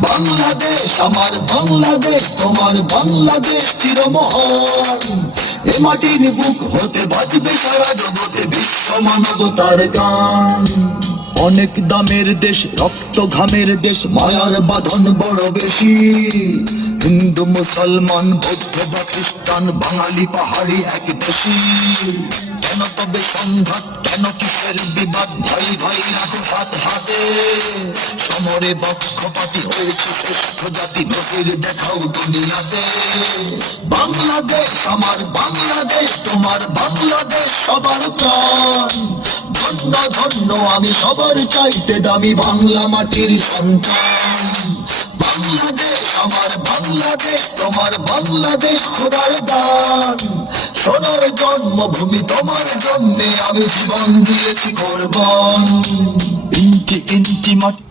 বাংলাদেশ আমার বাংলাদেশ, তোমার বাংলাদেশ চিরমহান। এ মাটির বুক হতে বাজবে সারা জগতে বিশ্ব মানবতার গান। অনেক দামের দেশ, রক্ত ঘামের দেশ, মায়ার বাঁধন বড় বেশি। হিন্দু মুসলমান বৌদ্ধ বা খ্রিস্টান, বাঙালি পাহাড়ি এক দেশি। কেন তবে সংঘাত, কেন কিসের বিবাদ, ভাই ভাই রাখো হাত হাতে। সমরে পক্ষপাতী হয়েছে শ্রেষ্ঠ জাতি, নজির দেখাও দুনিয়াতে। বাংলাদেশ আমার বাংলাদেশ, তোমার বাংলাদেশ সবার প্রাণ। ধন্য ধন্য আমি সবার চাইতে দামি বাংলা মাটির সন্তান। বাংলাদেশ আমার বাংলাদেশ, তোমার বাংলাদেশ খোদার দান। সোনার জন্মভূমি, তোমার জন্যে আমি জীবন দিয়েছি কোরবান। ইঞ্চি ইঞ্চি মাটি